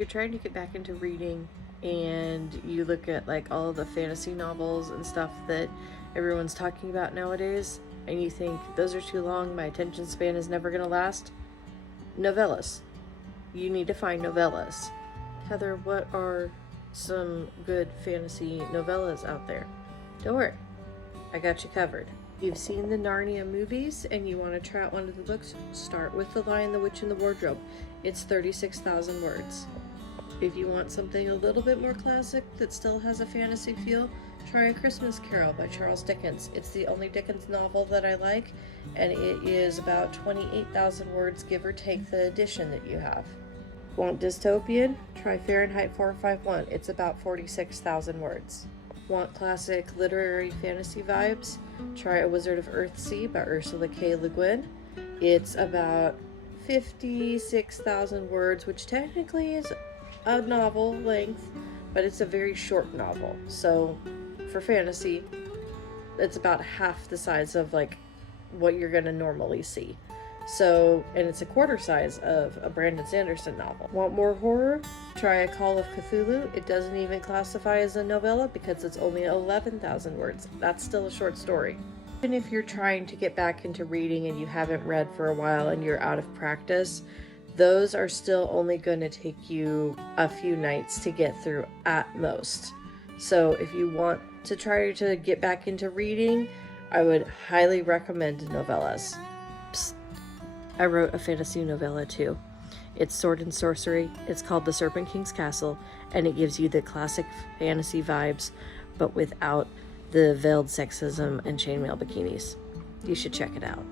You're trying to get back into reading and you look at like all the fantasy novels and stuff that everyone's talking about nowadays, and you think those are too long, my attention span is never gonna last. Novellas. You need to find novellas. Heather, what are some good fantasy novellas out there? Don't worry, I got you covered. You've seen the Narnia movies and you want to try out one of the books? Start with The Lion, the Witch, and the Wardrobe. It's 36,000 words. If you want something a little bit more classic that still has a fantasy feel, try A Christmas Carol by Charles Dickens. It's the only Dickens novel that I like, and it is about 28,000 words, give or take the edition that you have. Want dystopian? Try Fahrenheit 451. It's about 46,000 words. Want classic literary fantasy vibes? Try A Wizard of Earthsea by Ursula K. Le Guin. It's about 56,000 words, which technically is a novel length, but it's a very short novel. So for fantasy, it's about half the size of like what you're gonna normally see. So, and it's a quarter size of a Brandon Sanderson novel. Want more horror? Try A Call of Cthulhu. It doesn't even classify as a novella because it's only 11,000 words. That's still a short story. Even if you're trying to get back into reading and you haven't read for a while and you're out of practice, those are still only going to take you a few nights to get through at most. So if you want to try to get back into reading, I would highly recommend novellas. Psst. I wrote a fantasy novella too. It's sword and sorcery. It's called The Serpent King's Castle, and it gives you the classic fantasy vibes, but without the veiled sexism and chainmail bikinis. You should check it out.